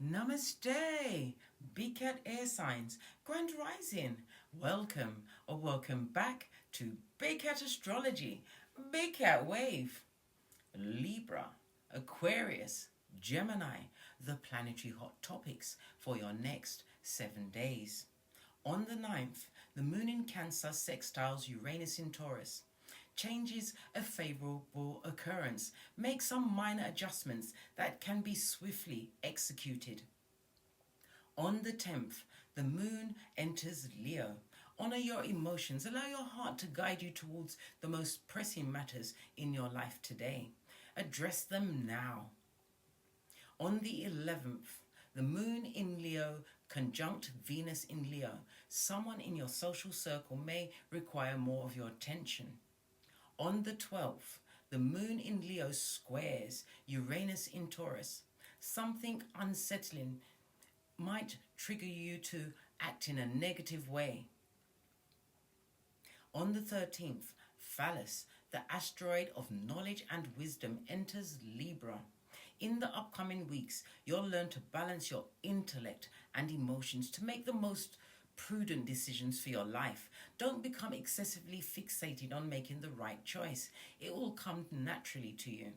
Namaste, Big Cat Air Signs, Grand Rising. Welcome or welcome back to Big Cat Astrology, Big Cat Wave, Libra, Aquarius, Gemini, the planetary hot topics for your next 7 days. On the 9th, the moon in Cancer sextiles Uranus in Taurus. Changes a favourable occurrence. Make some minor adjustments that can be swiftly executed. On the 10th, the moon enters Leo. Honour your emotions. Allow your heart to guide you towards the most pressing matters in your life today. Address them now. On the 11th, the moon in Leo conjunct Venus in Leo. Someone in your social circle may require more of your attention. On the 12th, the moon in Leo squares Uranus in Taurus. Something unsettling might trigger you to act in a negative way. On the 13th, Phallus, the asteroid of knowledge and wisdom, enters Libra. In the upcoming weeks, you'll learn to balance your intellect and emotions to make the most prudent decisions for your life. Don't become excessively fixated on making the right choice. It will come naturally to you.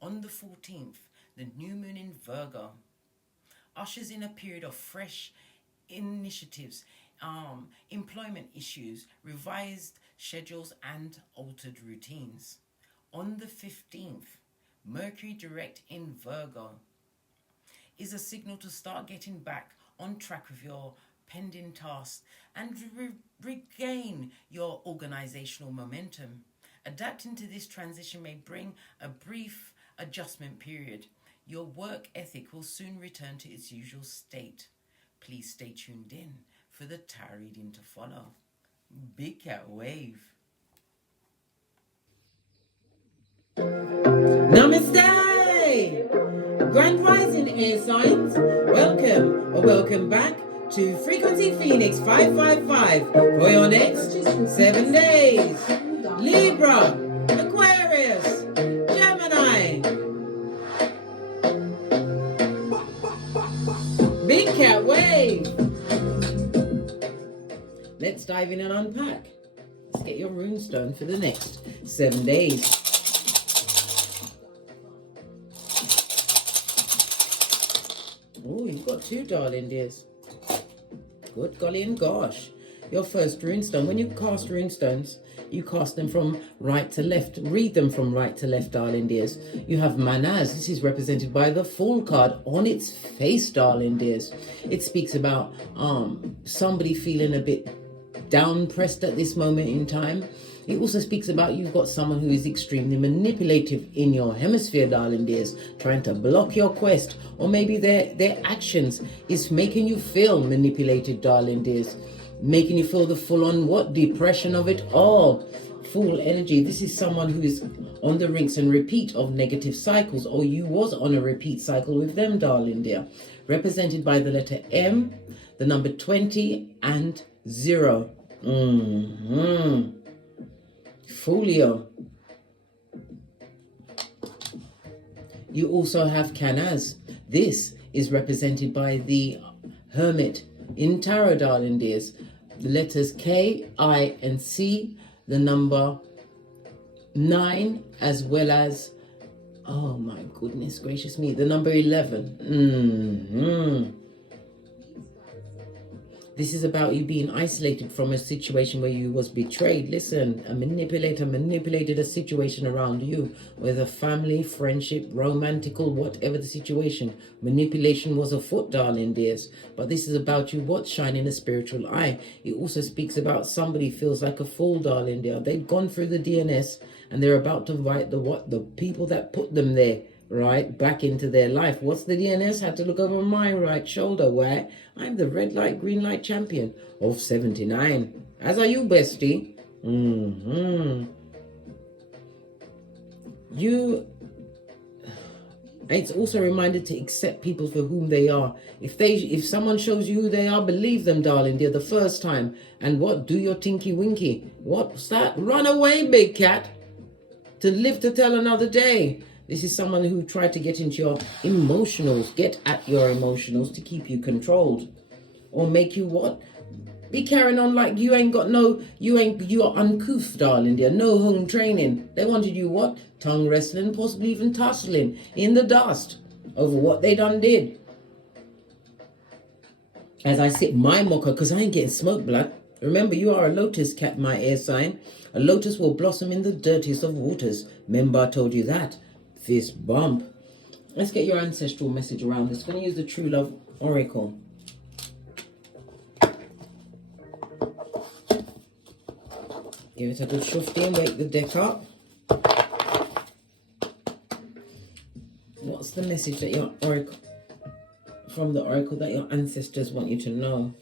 On the 14th, the new moon in Virgo ushers in a period of fresh initiatives, employment issues, revised schedules and altered routines. On the 15th, Mercury direct in Virgo is a signal to start getting back on track with your pending tasks and regain your organizational momentum. Adapting to this transition may bring a brief adjustment period. Your work ethic will soon return to its usual state. Please stay tuned in for the tarot reading to follow. Big Cat Wave. Namaste! Grand Rising Air Signs, welcome or welcome back to Frequency Phoenix 555 for your next 7 days. Libra, Aquarius, Gemini. Big Cat Wave. Let's dive in and unpack. Let's get your runestone for the next 7 days. Oh, you've got 2, darling dears. Good golly and gosh. Your first runestone. When you cast runestones, you cast them from right to left. Read them from right to left, darling dears. You have Manaz. This is represented by the Fool card on its face, darling dears. It speaks about somebody feeling a bit down pressed at this moment in time. It also speaks about you've got someone who is extremely manipulative in your hemisphere, darling dears, trying to block your quest, or maybe their actions is making you feel manipulated, darling dears, making you feel the full-on depression of it all. Fool energy. This is someone who is on the rinse and repeat of negative cycles, or you was on a repeat cycle with them, darling dear, represented by the letter M, the number 20 and 0. Folio. You also have Canaz. This is represented by the Hermit in Tarot, darling dears. The letters K, I, and C, the number 9, as well as, oh my goodness gracious me, the number 11. This is about you being isolated from a situation where you was betrayed. Listen, a manipulator manipulated a situation around you, whether family, friendship, romantical, whatever the situation. Manipulation was afoot, darling dears. But this is about you shining a spiritual eye. It also speaks about somebody feels like a fool, darling dear. They'd gone through the DNS and they're about to write the people that put them there, right, back into their life. What's the DNS? Had to look over my right shoulder. Why? I'm the red light, green light champion of 79. As are you, bestie. It's also reminded to accept people for whom they are. If someone shows you who they are, believe them, darling dear, the first time. And do your tinky winky. What's that? Run away, big cat. To live to tell another day. This is someone who tried to get into your emotionals, get at your emotionals to keep you controlled. Or make you what? Be carrying on like you ain't got no, you're uncouth, darling dear. No home training. They wanted you what? Tongue wrestling, possibly even tussling in the dust over what they done did. As I sip my mocha, because I ain't getting smoke blood. Remember, you are a lotus cat, my air sign. A lotus will blossom in the dirtiest of waters. Remember, I told you that. Fist bump. Let's get your ancestral message around this. I'm going to use the True Love Oracle. Give it a good shufty and wake the deck up. What's the message that your oracle, from the oracle, that your ancestors want you to know?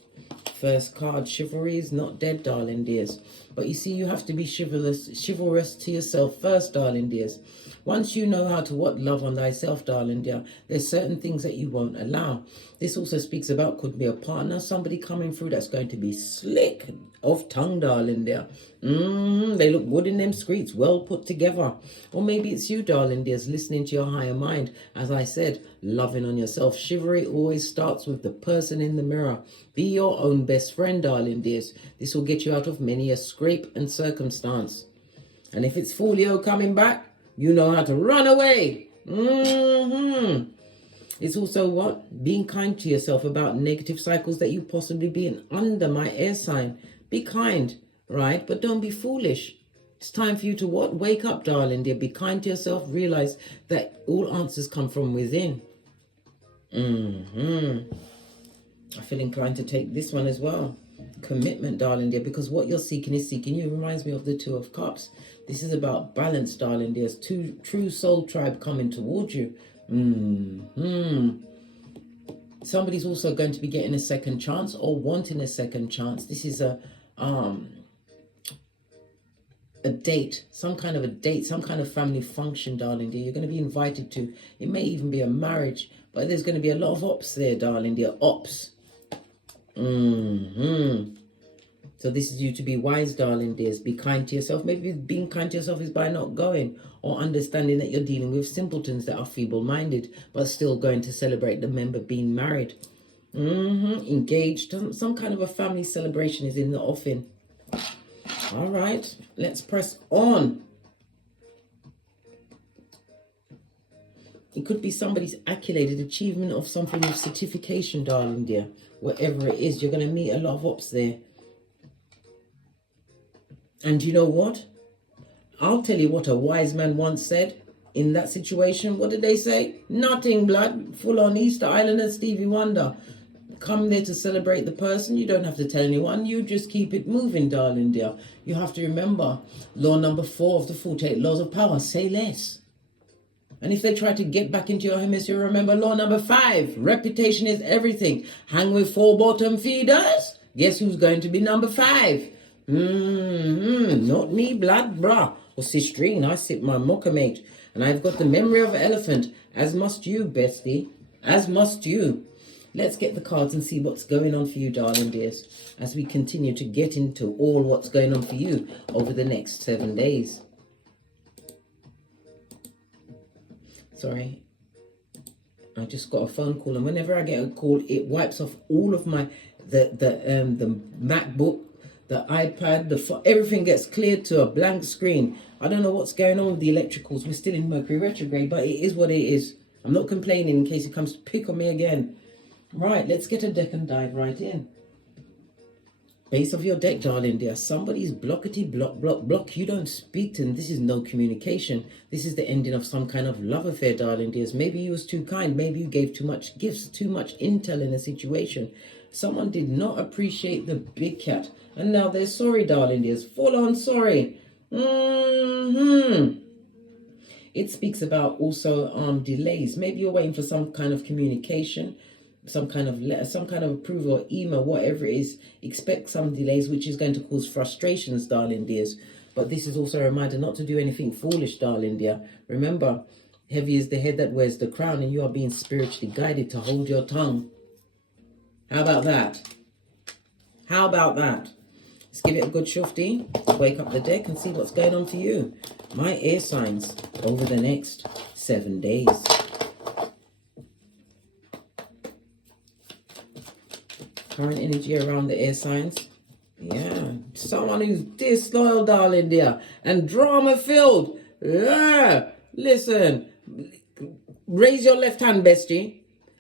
First card, chivalry is not dead, darling dears. But you see, you have to be chivalrous to yourself first, darling dears. Once you know how to love on thyself, darling dear, there's certain things that you won't allow. This also speaks about, could be a partner, somebody coming through that's going to be slick of tongue, darling dear. They look good in them streets, well put together. Or maybe it's you, darling dears, listening to your higher mind. As I said, loving on yourself. Chivalry always starts with the person in the mirror. Be your own best friend, darling dears. This will get you out of many a scrape and circumstance. And if it's Folio coming back, you know how to run away. It's also what? Being kind to yourself about negative cycles that you possibly been under, my air sign. Be kind, right? But don't be foolish. It's time for you to what? Wake up, darling dear. Be kind to yourself. Realize that all answers come from within. I feel inclined to take this one as well. Commitment, darling dear, because what you're seeking is seeking you. It reminds me of the Two of Cups. This is about balance, darling dear. Two true soul tribe coming towards you. Somebody's also going to be getting a second chance or wanting a second chance. This is a date, some kind of a date, some kind of family function, darling dear. You're going to be invited to. It may even be a marriage, but there's going to be a lot of ops there, darling dear. Ops. So this is you to be wise, darling dears. Be kind to yourself. Maybe being kind to yourself is by not going, or understanding that you're dealing with simpletons that are feeble-minded, but still going to celebrate the member being married. Engaged. Some kind of a family celebration is in the offing. All right, let's press on. It could be somebody's accolade, achievement of something with certification, darling dear. Whatever it is, you're going to meet a lot of ops there. And you know what? I'll tell you what a wise man once said in that situation. What did they say? Nothing, blood. Full on Easter Island and Stevie Wonder. Come there to celebrate the person. You don't have to tell anyone. You just keep it moving, darling dear. You have to remember law number 4 of the 48 laws of power. Say less. And if they try to get back into your hemisphere, remember law number 5. Reputation is everything. Hang with 4 bottom feeders. Guess who's going to be number 5? Not me, blood, brah. Or sistrine, I sip my mocha, mate. And I've got the memory of an elephant. As must you, bestie. As must you. Let's get the cards and see what's going on for you, darling dears, as we continue to get into all what's going on for you over the next 7 days. Sorry, I just got a phone call, and whenever I get a call, it wipes off all of my the MacBook, the iPad, everything gets cleared to a blank screen. I don't know what's going on with the electricals. We're still in Mercury retrograde, but it is what it is. I'm not complaining in case it comes to pick on me again. Right, let's get a deck and dive right in. Base of your deck, darling dear. Somebody's block. You don't speak to them. This is no communication. This is the ending of some kind of love affair, darling dears. Maybe you was too kind. Maybe you gave too much gifts, too much intel in a situation. Someone did not appreciate the big cat. And now they're sorry, darling dears. Full on sorry. It speaks about also delays. Maybe you're waiting for some kind of communication, some kind of letter, some kind of approval or email, whatever it is. Expect some delays, which is going to cause frustrations, darling dears. But this is also a reminder not to do anything foolish, darling dear. Remember, heavy is the head that wears the crown, and you are being spiritually guided to hold your tongue. How about that? How about that? Let's give it a good shufty. Wake up the deck and see what's going on for you. My air signs. over the next 7 days. Current energy around the air signs. Yeah, someone who's disloyal, darling dear, and drama-filled. Yeah, listen, raise your left hand, bestie,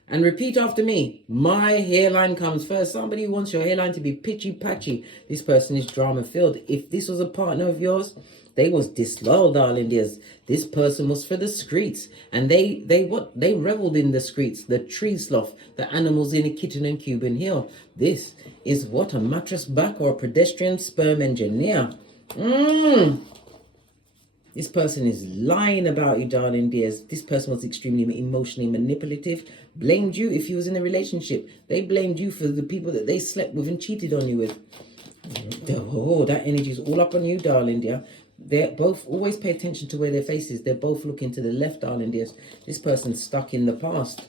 and repeat after me. My hairline comes first. Somebody who wants your hairline to be pitchy-patchy. This person is drama-filled. If this was a partner of yours, they was disloyal, darling dears. This person was for the streets, and they reveled in the streets, the tree sloth, the animals in a kitten and Cuban hill. This is what a mattress back or a pedestrian sperm engineer. This person is lying about you, darling dears. This person was extremely emotionally manipulative. Blamed you if you was in a relationship. They blamed you for the people that they slept with and cheated on you with. Oh, that energy is all up on you, darling dear. They're both, always pay attention to where their face is. They're both looking to the left, darling dears. This person's stuck in the past.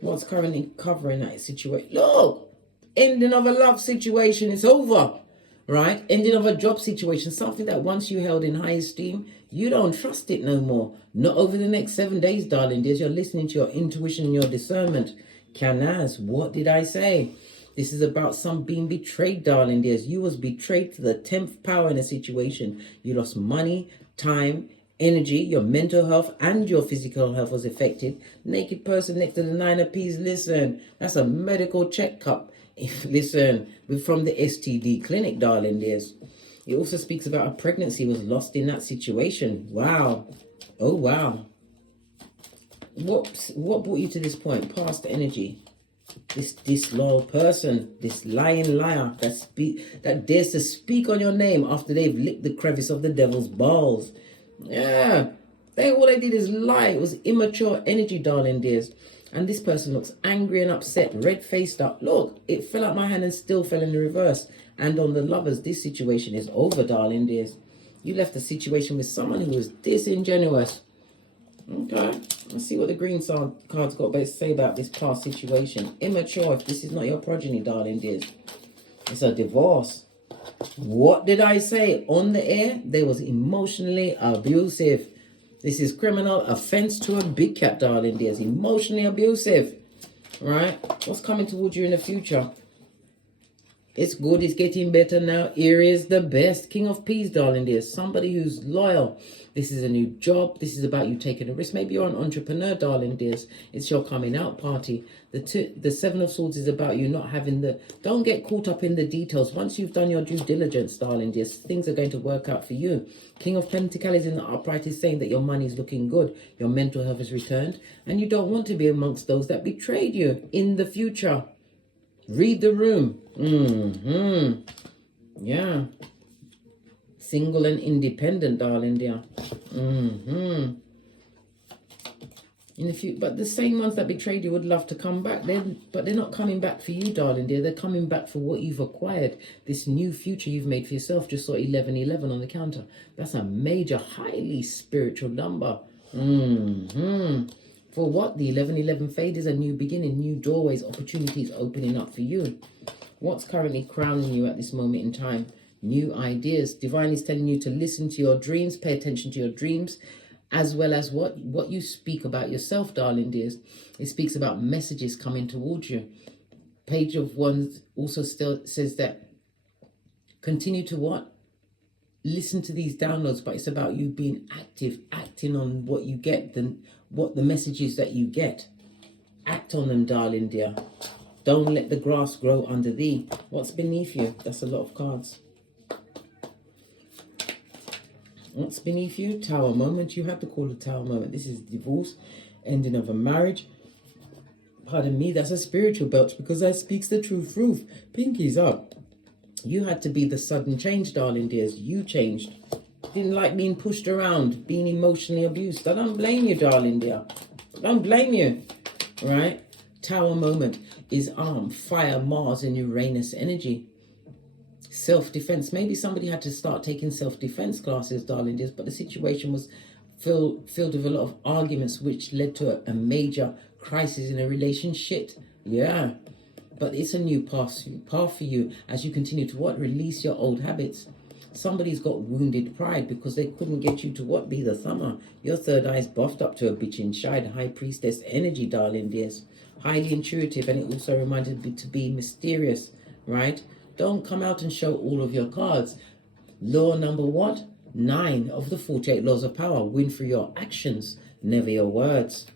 What's currently covering that situation? Look, ending of a love situation. It's over, right? Ending of a job situation. Something that once you held in high esteem, you don't trust it no more. Not over the next 7 days, darling dears. You're listening to your intuition and your discernment. Canaz, what did I say? This is about some being betrayed, darling dears. You was betrayed to the 10th power in a situation. You lost money, time, energy, your mental health and your physical health was affected. Naked person next to the 9 of Peas. Listen, that's a medical checkup. Listen, from the STD clinic, darling dears. It also speaks about a pregnancy was lost in that situation. Wow. Oh, wow. What brought you to this point? Past energy. This disloyal person, this lying liar that dares to speak on your name after they've licked the crevice of the devil's balls. Yeah, all they did is lie. It was immature energy, darling dears. And this person looks angry and upset, red-faced up. Look, it fell out my hand and still fell in the reverse. And on the lovers, this situation is over, darling dears. You left a situation with someone who was disingenuous. Okay, let's see what the green card's got to say about this past situation. Immature, if this is not your progeny, darling dears. It's a divorce. What did I say? On the air, they was emotionally abusive. This is criminal offense to a big cat, darling dears. Emotionally abusive. Right? What's coming towards you in the future? It's good. It's getting better now. Here is the best. King of Peas, darling dears. Somebody who's loyal. This is a new job. This is about you taking a risk. Maybe you're an entrepreneur, darling dears. It's your coming out party. The 7 of Swords is about you not having don't get caught up in the details. Once you've done your due diligence, darling dears, things are going to work out for you. King of Pentacles in the upright is saying that your money's looking good. Your mental health is returned. And you don't want to be amongst those that betrayed you in the future. Read the room. Yeah. Single and independent, darling dear. In the future, but the same ones that betrayed you would love to come back. But they're not coming back for you, darling dear. They're coming back for what you've acquired. This new future you've made for yourself. Just saw 1111 on the counter. That's a major, highly spiritual number. For what? The 1111 fade is a new beginning, new doorways, opportunities opening up for you. What's currently crowning you at this moment in time? New ideas. Divine is telling you to listen to your dreams, pay attention to your dreams, as well as what you speak about yourself, darling dears. It speaks about messages coming towards you. Page of Wands also still says that continue to what? Listen to these downloads, but it's about you being active, acting on what you get, what the messages that you get. Act on them, darling dear. Don't let the grass grow under thee. What's beneath you? That's a lot of cards. What's beneath you? Tower moment. You have to call it Tower moment. This is divorce, ending of a marriage. Pardon me, that's a spiritual belt because that speaks the truth. Pinkies up. You had to be the sudden change, darling dears. You changed. Didn't like being pushed around, being emotionally abused. I don't blame you, darling dear. I don't blame you. Right? Tower moment is fire, Mars, and Uranus energy. Self-defense. Maybe somebody had to start taking self-defense classes, darling dears, but the situation was filled with a lot of arguments, which led to a major crisis in a relationship. Yeah. But it's a new path for you as you continue to what? Release your old habits. Somebody's got wounded pride because they couldn't get you to what? Be the thumber. Your third eye's buffed up to a bitch inside. High priestess energy, darling dears. Highly intuitive, and it also reminded me to be mysterious, right? Don't come out and show all of your cards. Law number what? 9 of the 48 laws of power. Win through your actions, never your words.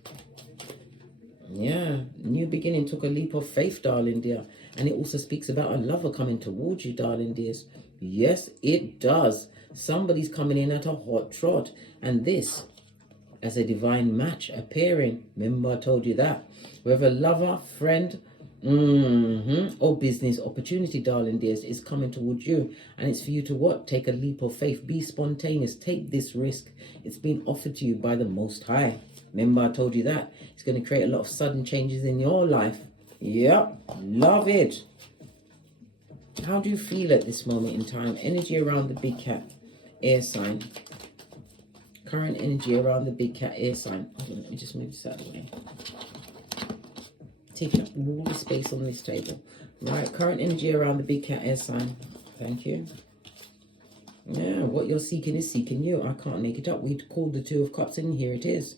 Yeah, new beginning took a leap of faith, darling dear. And it also speaks about a lover coming towards you, darling dears. Yes, it does. Somebody's coming in at a hot trot. And this, as a divine match appearing. Remember I told you that. Whether lover, friend, or business opportunity, darling dears, is coming towards you. And it's for you to what? Take a leap of faith. Be spontaneous. Take this risk. It's been offered to you by the Most High. Remember I told you that. It's going to create a lot of sudden changes in your life. Yep. Love it. How do you feel at this moment in time? Energy around the big cat, air sign. Current energy around the big cat, air sign. Hold on, let me just move this out of the way. Taking up all the space on this table. Right, current energy around the big cat, air sign. Thank you. Yeah, what you're seeking is seeking you. I can't make it up. We called the Two of Cups and here it is.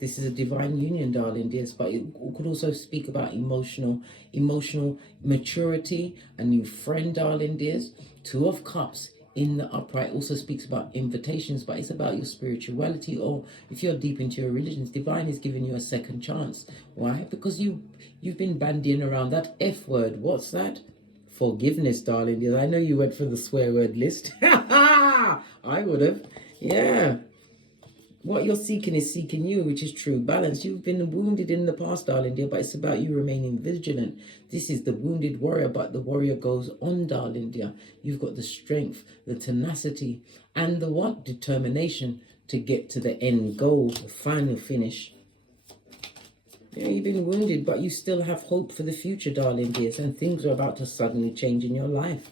This is a divine union, darling dears, but it could also speak about emotional maturity, a new friend, darling dears. Two of Cups in the upright also speaks about invitations, but it's about your spirituality, or if you're deep into your religions, divine is giving you a second chance. Why? Because you've been bandying around that F word. What's that? Forgiveness, darling dears. I know you went for the swear word list. I would have. Yeah. What you're seeking is seeking you, which is true balance. You've been wounded in the past, darling dear, but it's about you remaining vigilant. This is the wounded warrior, but the warrior goes on, darling dear. You've got the strength, the tenacity, and the what? Determination to get to the end goal, the final finish. Yeah, you've been wounded, but you still have hope for the future, darling dears, and things are about to suddenly change in your life.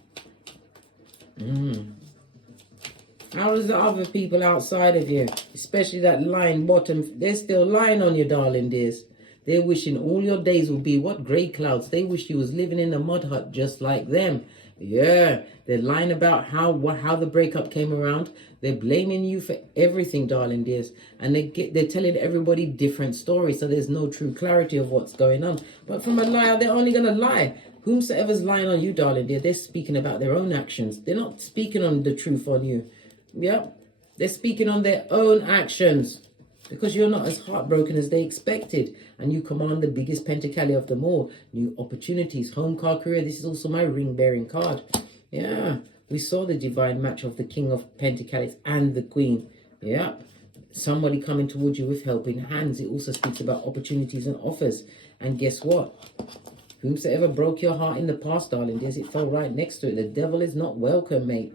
How is the other people outside of you, especially that lying bottom? They're still lying on you, darling dears. They're wishing all your days will be what? Grey clouds. They wish you was living in a mud hut just like them. Yeah, they're lying about how the breakup came around. They're blaming you for everything, darling dears. And they're telling everybody different stories, so there's no true clarity of what's going on. But from a liar, they're only going to lie. Whomsoever's lying on you, darling dear, they're speaking about their own actions. They're not speaking on the truth on you. Yep, they're speaking on their own actions because you're not as heartbroken as they expected, and you command the biggest pentacali of them all. New opportunities, home card, career. This is also my ring bearing card. Yeah, we saw the divine match of the King of Pentacles and the Queen. Yep, somebody coming towards you with helping hands. It also speaks about opportunities and offers. And guess what? Whomsoever broke your heart in the past, darling dears, it fell right next to it. The devil is not welcome, mate.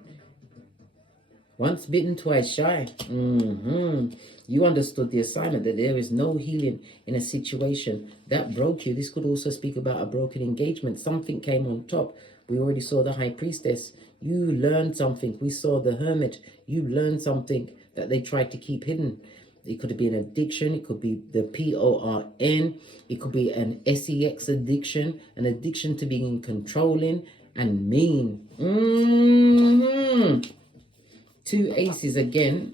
Once bitten, twice shy. You understood the assignment, that there is no healing in a situation that broke you. This could also speak about a broken engagement. Something came on top. We already saw the High Priestess. You learned something. We saw the Hermit. You learned something that they tried to keep hidden. It could be an addiction. It could be the PORN. It could be an SEX addiction. An addiction to being controlling and mean. Two aces again,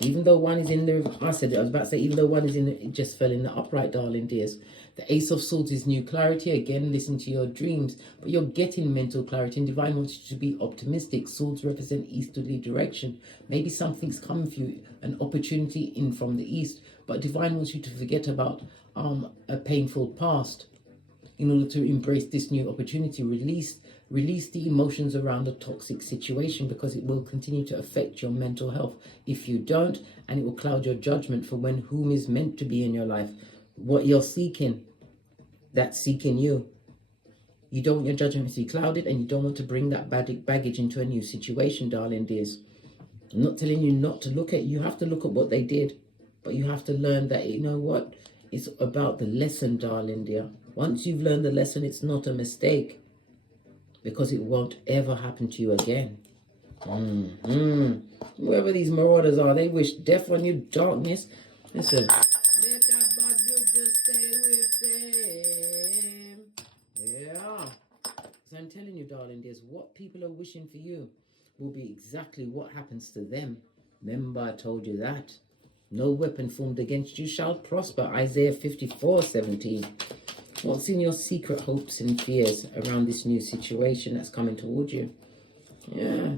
even though one is in the, I was about to say, even though one is in, it just fell in the upright, darling dears. The Ace of Swords is new clarity. Again, listen to your dreams, but you're getting mental clarity, and divine wants you to be optimistic. Swords represent easterly direction. Maybe something's coming for you, an opportunity in from the east, but divine wants you to forget about a painful past in order to embrace this new opportunity. Release the emotions around a toxic situation, because it will continue to affect your mental health if you don't, and it will cloud your judgment for whom is meant to be in your life. What you're seeking, that's seeking you. You don't want your judgment to be clouded, and you don't want to bring that baggage into a new situation, darling dears. I'm not telling you not to look at, you have to look at what they did, but you have to learn that, you know what, it's about the lesson, darling dear. Once you've learned the lesson, it's not a mistake, because it won't ever happen to you again. Whoever these marauders are, they wish death on you, darkness. Listen, let that bad good just stay with them. Yeah. So I'm telling you, darling, there's what people are wishing for you. will be exactly what happens to them. Remember, I told you that. No weapon formed against you shall prosper. Isaiah 54:17. What's in your secret hopes and fears around this new situation that's coming towards you? Yeah.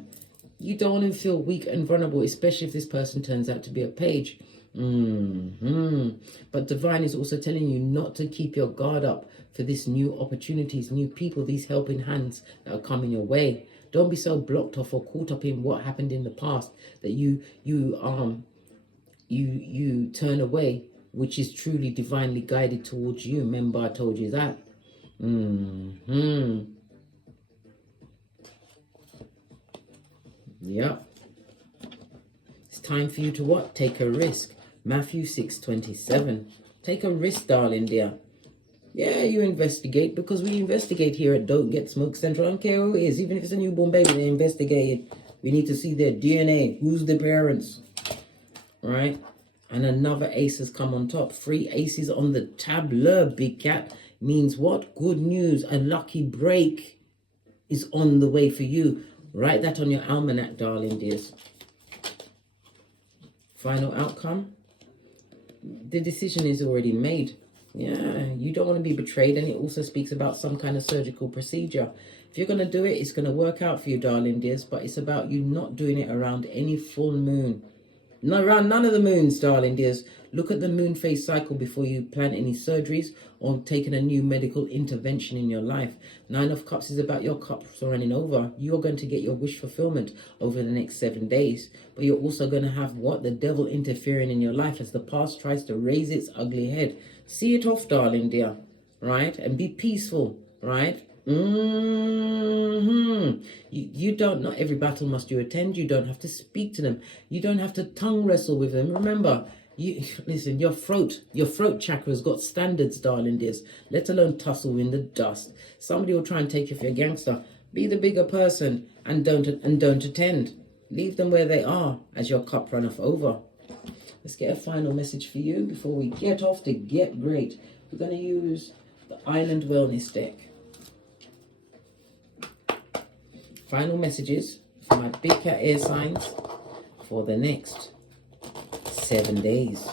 You don't want to feel weak and vulnerable, especially if this person turns out to be a page. But divine is also telling you not to keep your guard up for this new opportunities, new people, these helping hands that are coming your way. Don't be so blocked off or caught up in what happened in the past that you turn away, which is truly divinely guided towards you. Remember, I told you that. Yep. It's time for you to what? Take a risk. Matthew 6:27. Take a risk, darling dear. Yeah, you investigate, because we investigate here at Don't Get Smoked Central. I don't care who it is. Even if it's a newborn baby, they investigate it. We need to see their DNA. Who's the parents? Right? And another ace has come on top. 3 aces on the tableau, big cat. Means what? Good news. A lucky break is on the way for you. Write that on your almanac, darling dears. Final outcome. The decision is already made. Yeah, you don't want to be betrayed. And it also speaks about some kind of surgical procedure. If you're going to do it, it's going to work out for you, darling dears. But it's about you not doing it around any full moon. No, around none of the moons, darling dears. Look at the moon phase cycle before you plan any surgeries or taking a new medical intervention in your life. 9 of Cups is about your cups running over. You're going to get your wish fulfillment over the next 7 days. But you're also going to have what? The devil interfering in your life as the past tries to raise its ugly head. See it off, darling dear. Right? And be peaceful. Right? You don't, not every battle must you attend. You don't have to speak to them. You don't have to tongue wrestle with them. Remember, listen, your throat chakra's got standards, darling dears, let alone tussle in the dust. Somebody will try and take you for a gangster. Be the bigger person and don't attend. Leave them where they are as your cup runneth over. Let's get a final message for you before we get off to get great. We're going to use the Island Wellness deck. Final messages for my big cat air signs for the next 7 days.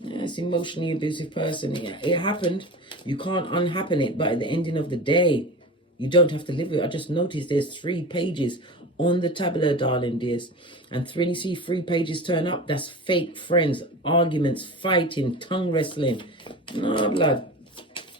Yes, emotionally abusive person. It happened. You can't unhappen it, but at the ending of the day, you don't have to live with it. I just noticed there's 3 pages on the tableau, darling dears. And when you see 3 pages turn up, that's fake friends, arguments, fighting, tongue wrestling. No, blood.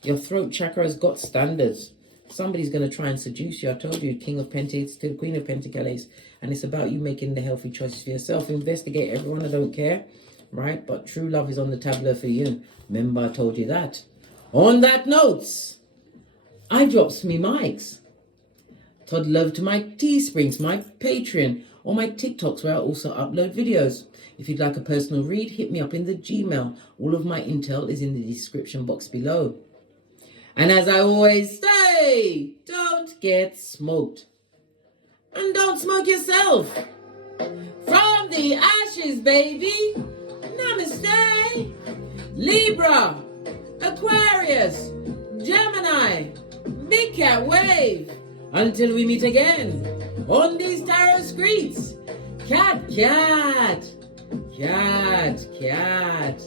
Your throat chakra has got standards. Somebody's going to try and seduce you. I told you, King of Pentacles to the Queen of Pentacles. And it's about you making the healthy choices for yourself. Investigate everyone, I don't care. Right? But true love is on the tableau for you. Remember, I told you that. On that note, I drops me mics. Todd love to my Teesprings, my Patreon, or my TikToks where I also upload videos. If you'd like a personal read, hit me up in the Gmail. All of my intel is in the description box below. And as I always say, don't get smoked. And don't smoke yourself. From the ashes, baby. Namaste. Libra, Aquarius, Gemini, Big Cat Wave. Until we meet again on these tarot streets. Cat, cat, cat, cat.